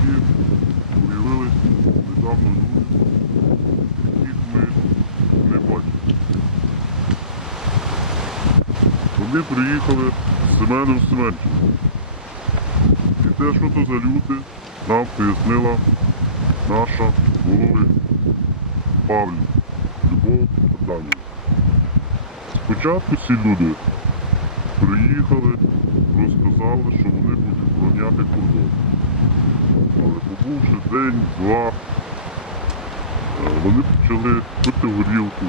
які уявились недавно люди, яких ми не бачимо. Вони приїхали з Семеном Семенченком. І те, що то за люди, нам пояснила наша голови Павлі, Любов Адамівна. Спочатку ці люди приїхали, розказали, що вони будуть охороняти кордон. Але побувши день, два, е, вони почали пити горілку.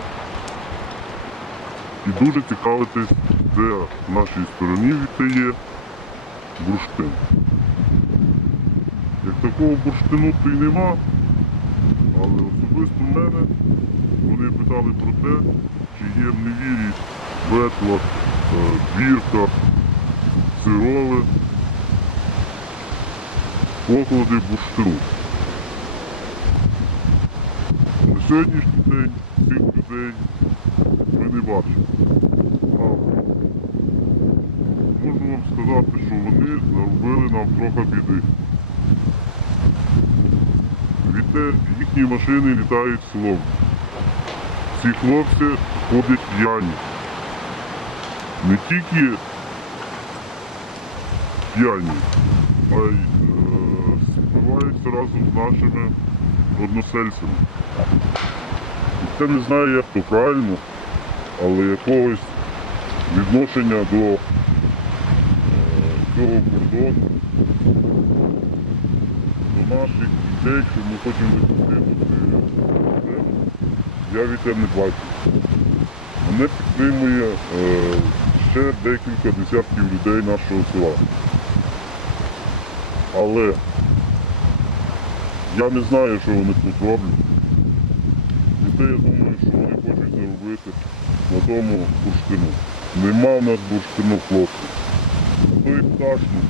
І дуже цікавитись, де в нашій стороні є бурштин. Як такого бурштину то й нема, але особисто в мене вони питали про те, чи є в невірі ветла, е, бірка, сироли, поклади бурштину. На сьогоднішній день цих людей ми не бачимо. Можу вам сказати, що вони заробили нам трохи біди. Відте їхні машини літають селом. Ці хлопці ходять п'яні. Не тільки п'яні, а й співаються разом з нашими односельцями. Ніхто не знає, як то правильно, але якогось відношення до е, цього кордону, до наших дітей, що ми хочемо захистити я від не бачу. Мене підтримує е, ще декілька десятків людей нашого села. Але я не знаю, що вони тут роблять. Проте я думаю, що вони хочуть заробити на тому бурштину. Нема в нас бурштину хлопці. Той пташник,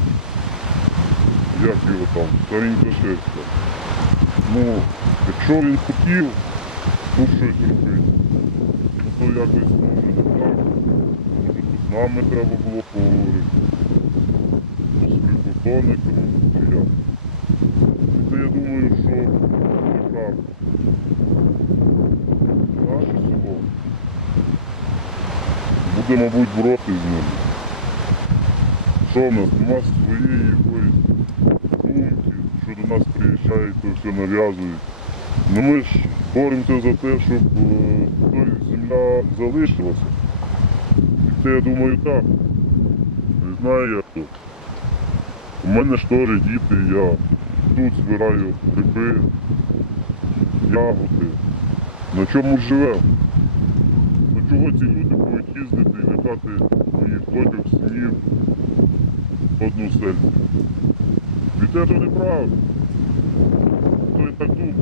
як його там, старенька шерстка. Ну, якщо він хотів тут щось робити, ну то якось може не так. Може з нами треба було поговорити. З прикордонниками чи як. Думаю, що неправда. Наше село буде, мабуть, боротися з ними. Що в нас? Нема своєї якоїсь думки, що до нас приїжджають, то все нав'язують. Ну ми ж боремося за те, щоб е, земля залишилася. І це я думаю так. Не знаю як то. У мене ж теж діти, я тут збираю гриби, ягоди. На чому живемо? На чого ці люди будуть їздити і лякати моїх дочок, синів односельців? Від це неправда. Хто і так думає?